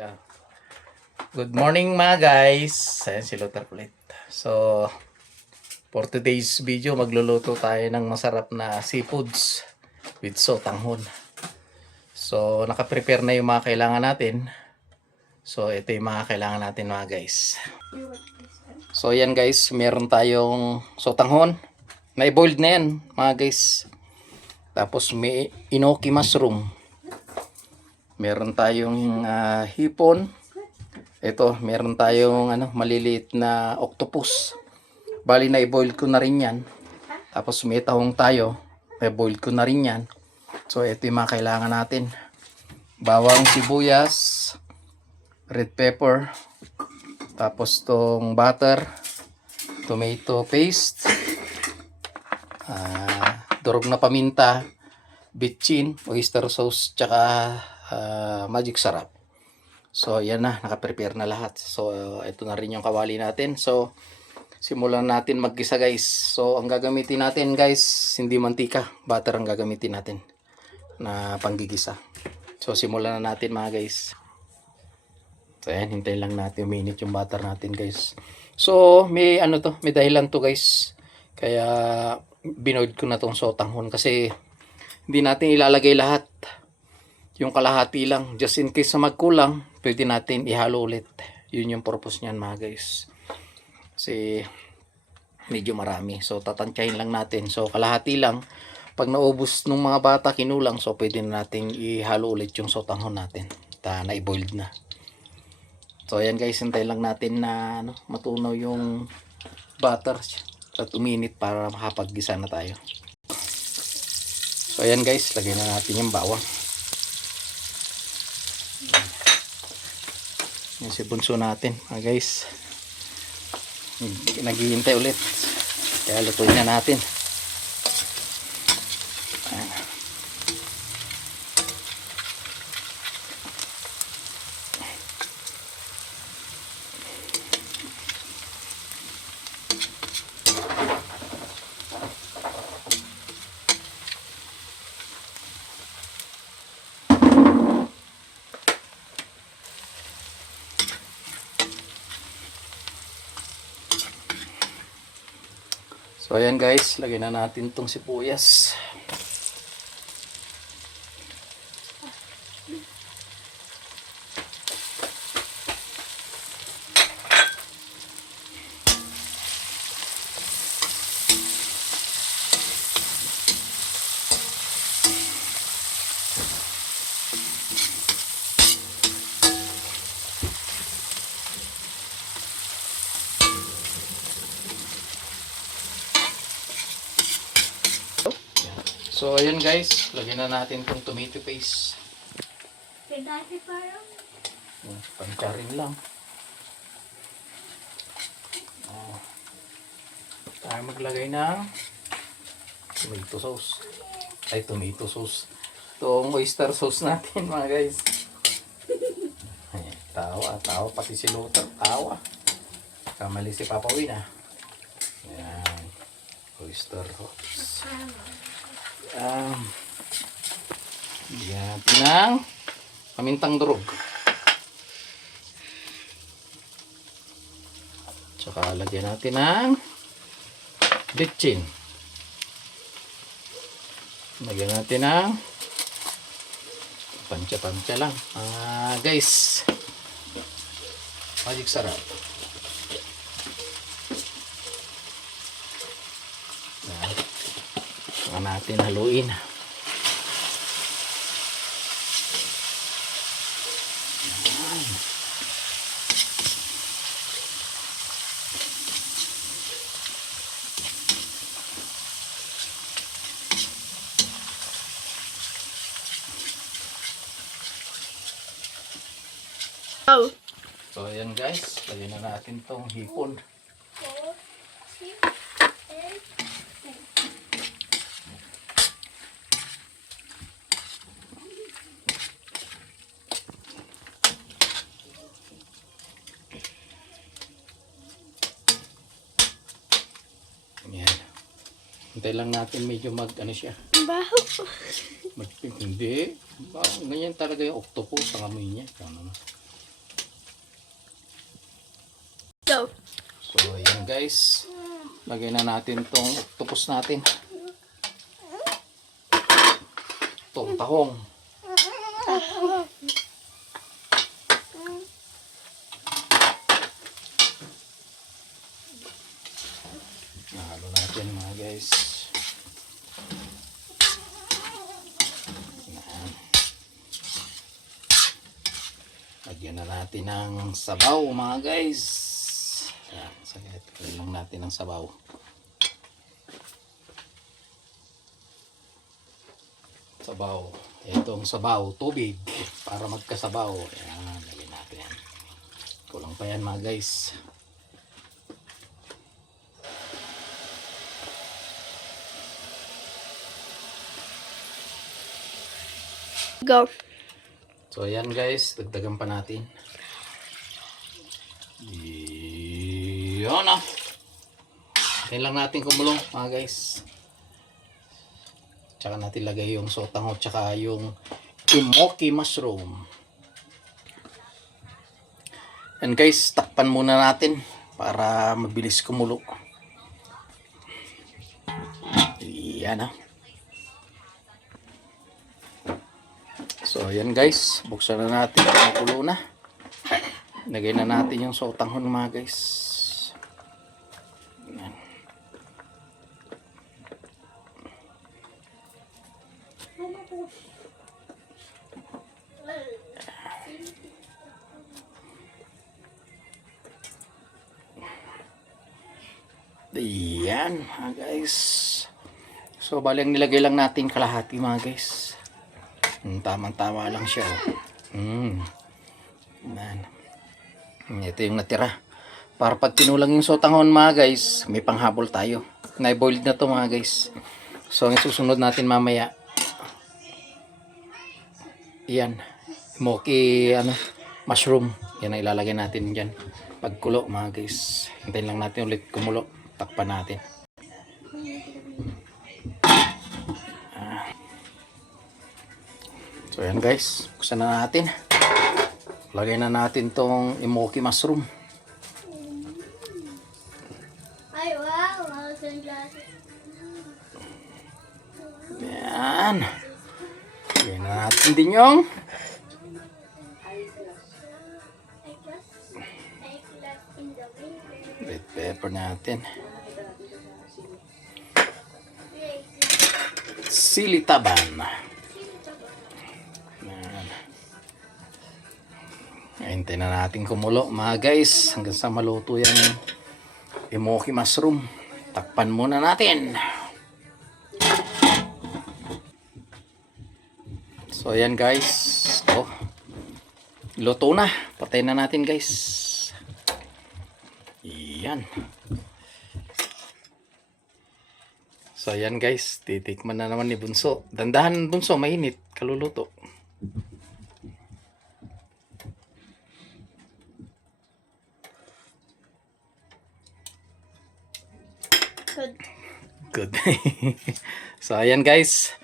Yeah. Good morning mga guys. Ayan si Luther ulit. So, for today's video, magluluto tayo ng masarap na seafoods with sotanghon. So, nakaprepare na yung mga kailangan natin. So, ito yung mga kailangan natin mga guys. So, ayan guys, meron tayong sotanghon. Na-boiled na yan mga guys. Tapos may inoki mushroom. Meron tayong hipon. Ito, meron tayong maliliit na octopus. Bali na i-boil ko na rin yan. Tapos may tahong tayo. I-boil ko na rin yan. So ito yung mga kailangan natin. Bawang sibuyas, red pepper, tapos tong butter, tomato paste, durog na paminta, bitchin, oyster sauce, tsaka magic sarap. So yan na, naka-prepare na lahat. So ito na rin yung kawali natin. So simulan natin maggisa guys. So ang gagamitin natin guys, hindi mantika, butter ang gagamitin natin na panggigisa. So simulan na natin mga guys. So ayan, hintayin lang natin uminit yung butter natin guys. So may may dahilan to guys. Kaya binoid ko na tong sotanghon kasi hindi natin ilalagay lahat. Yung kalahati lang, just in case na magkulang, pwede natin ihalo ulit. Yun yung purpose niyan mga guys. Kasi medyo marami. So tatantyahin lang natin. So kalahati lang. Pag naubos ng mga bata kinulang, so pwede na natin ihalo ulit yung sotanghon natin. Na-boiled na. So ayan guys, hintayin lang natin na matunaw yung butter at uminit para makapaggisa na tayo. So ayan guys, lagyan na natin yung bawang. Yung si bunso natin mga guys, naghihintay ulit, kaya lutuin na natin. Ayan. So ayan guys, lagyan na natin tong sibuyas. So ayan guys, lagyan na natin tong tomato paste. Pangkarin lang. Tayo maglagay ng tomato sauce. Ay, tomato sauce. Itong oyster sauce natin mga guys. Ayan, tawa. Pati si Luther, tawa. Kamali si Papa Win ah. Ayan, oyster sauce. Bigyan natin ng pamintang durog. Tsaka lagyan natin ng bitchin. Lagyan natin ng pansya lang. Guys, magic sarap. Saka natin haluin. So ayan guys, lagyan na natin tong hipon. Ayan. Hintay lang natin medyo siya. Baho. Hindi. Ganyan talaga yung octopus ang amoy niya. So, ayan guys. Lagay na natin tong octopus natin. Itong tahong. Nahalo natin mga guys. Lagyan na natin ng sabaw mga guys. Yan, saglit. Lagyan lang natin ng sabaw. Sabaw. Itong sabaw, tubig. Para magkasabaw. Yan, lagyan natin. Kulang pa yan mga guys. Go. So ayan guys, dagdagan pa natin. Yan ah. Hintayin lang natin kumulong mga guys. Tsaka natin lagay yung sotanghon tsaka yung imoki mushroom. And guys, takpan muna natin para mabilis kumulo. Yan ah. So ayan guys, buksan na natin, makulo na. Lagay na natin yung sotanghon mga guys. Ayan. Ayan mga guys. So bali ang nilagay lang natin kalahati mga guys. Tamang-tama lang siya. Ito yung natira. Para pag tinulang yung sotanghon mga guys, may panghabol tayo. Na-boiled na to mga guys. So ang susunod natin mamaya, yan, imoki mushroom. Yan ang ilalagay natin dyan. Pagkulo mga guys. Hintayin lang natin ulit kumulo. Takpan natin. So yan guys, buksan na natin. Lagay na natin tong imoki mushroom. Ay, wow. Sunglasses. Yan. Lagay na natin din yung red pepper natin. Sili taban. Hintayin na natin kumulo mga guys hanggang sa maluto yung imoki mushroom. Takpan muna natin. So ayan guys. Oh, luto na. Patayin na natin guys. Yan. So ayan guys, titikman na naman ni Bunso. Dandahan Bunso, mainit, kaluluto. Good. So ayan guys,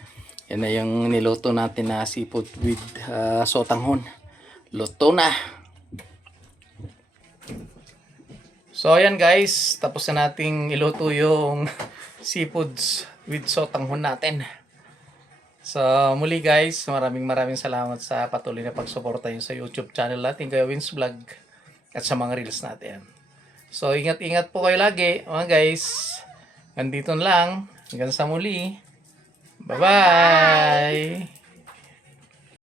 yan na yung niluto natin na seafood with sotanghon. Luto na. So ayan guys, tapos na nating iluto yung seafoods with sotanghon natin. So muli guys, maraming salamat sa patuloy na pagsuporta nyo sa YouTube channel natin, Kuya Wins Vlog, at sa mga reels natin. So ingat-ingat po kayo lagi mga guys. Nandito lang. Hanggang sa muli. Bye-bye!